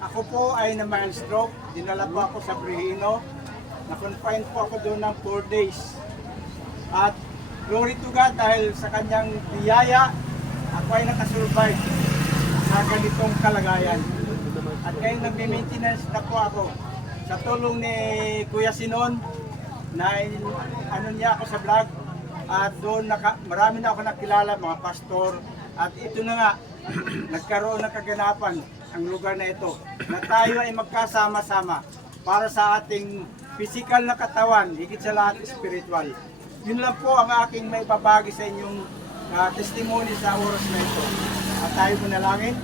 Ako po ay naman stroke. Dinala po ako sa Brihino. Na-confine po ako doon ng 4 days. At glory to God dahil sa kanyang biyaya, ako ay nakasurvive sa ganitong kalagayan. At ngayon nagme-maintenance na po ako sa tulong ni Kuya Sinon na ano niya ako sa vlog. At doon marami na ako nakilala, mga pastor. At ito na nga, nagkaroon ng kaganapan ang lugar na ito na tayo ay magkasama-sama para sa ating physical na katawan, higit sa lahat spiritual. Yun lang po ang aking may babagi sa inyong testimony sa oras na ito. At tayo manalangin.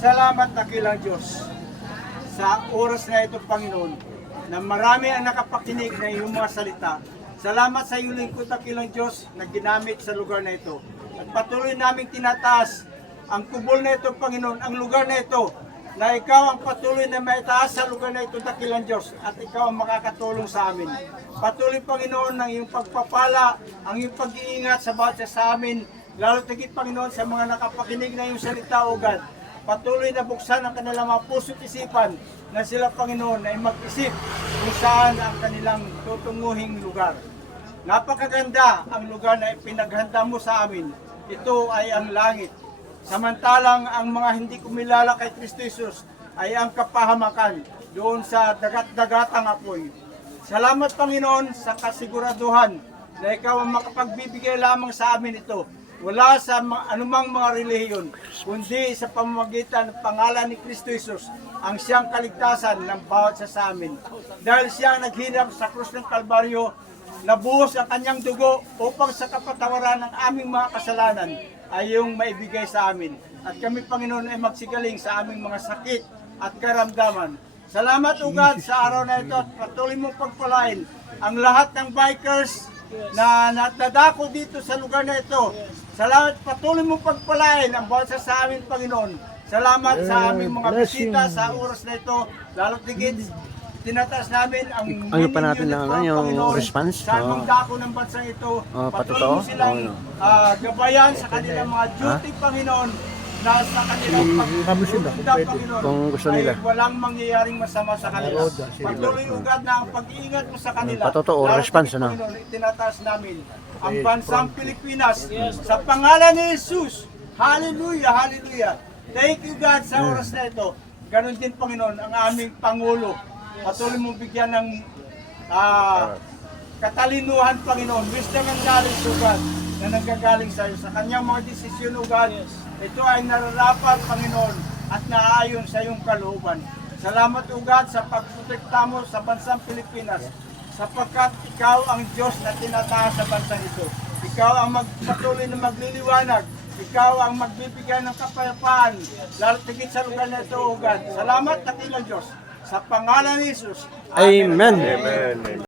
Salamat dakilang Diyos sa oras na ito, Panginoon, na marami ang nakapakinig na iyong mga salita. Salamat sa iyo lingkod dakilang Diyos na ginamit sa lugar na ito. At patuloy naming tinataas ang kubol na ito, Panginoon, ang lugar na ito, na ikaw ang patuloy na maitaas sa lugar na ito, dakilang Diyos, at ikaw ang makakatulong sa amin. Patuloy, Panginoon, ng iyong pagpapala, ang iyong pag-iingat sa bawat sa amin, lalo tigit, Panginoon, sa mga nakapakinig na iyong salita, O God. Patuloy na buksan ang kanilang mga puso't isipan na sila, Panginoon, ay mag-isip kung saan ang kanilang tutunguhing lugar. Napakaganda ang lugar na ipinaghanda mo sa amin. Ito ay ang langit. Samantalang ang mga hindi kumilala kay Kristo Jesus ay ang kapahamakan doon sa dagat-dagatang apoy. Salamat, Panginoon, sa kasiguraduhan na ikaw ang makapagbibigay lamang sa amin ito. Wala sa anumang mga relihiyon, kundi sa pamamagitan ng pangalan ni Kristo Jesus, ang siyang kaligtasan ng bawat sa amin. Dahil siya naghirap sa krus ng Kalbaryo, nabuhos ang kanyang dugo upang sa kapatawaran ng aming mga kasalanan ay yung maibigay sa amin. At kami, Panginoon, ay magsigaling sa aming mga sakit at karamdaman. Salamat, O God, sa araw na ito at patuloy mong pagpalain ang lahat ng bikers na natadako dito sa lugar na ito. Salamat, patuloy mong pagpalain ang bawat sa amin, Panginoon. Salamat sa aming mga bisita sa oras na ito. Lalo tigit, tinataas namin ang pa natin na yung response. sa anong dako ng bansang ito. Patuloy mo silang gabayan sa kanilang mga duty, Panginoon, na sa kanilang pagpunta, Panginoon, Kung gusto nila. ay walang mangyayaring masama sa kanila. Patuloy, ugad na ang pag-iingat mo sa kanila. Patotoo, Lalo response, tigit, ano? Panginoon, itinataas namin ang bansang Pilipinas sa pangalan ni Jesus. Hallelujah, hallelujah. Thank you, God, sa oras na ito. Ganon din, Panginoon, ang aming Pangulo. Patuloy mo bigyan ng katalinuhan, Panginoon. Wisdom and knowledge, O God, na nanggagaling sa iyo. Sa kanyang mga desisyon, O God, ito ay nararapat, Panginoon, at naaayon sa iyong kalooban. Salamat, O God, sa pagprotekta mo sa bansang Pilipinas, sapagkat ikaw ang Diyos na tinataas sa bansang ito. Ikaw ang patuloy na magliliwanag. Ikaw ang magbibigay ng kapayapaan, lalo tigit sa lugar na ito, O God. Salamat, dakilang Diyos. Sa pangalan ni Jesus. Amen. Amen.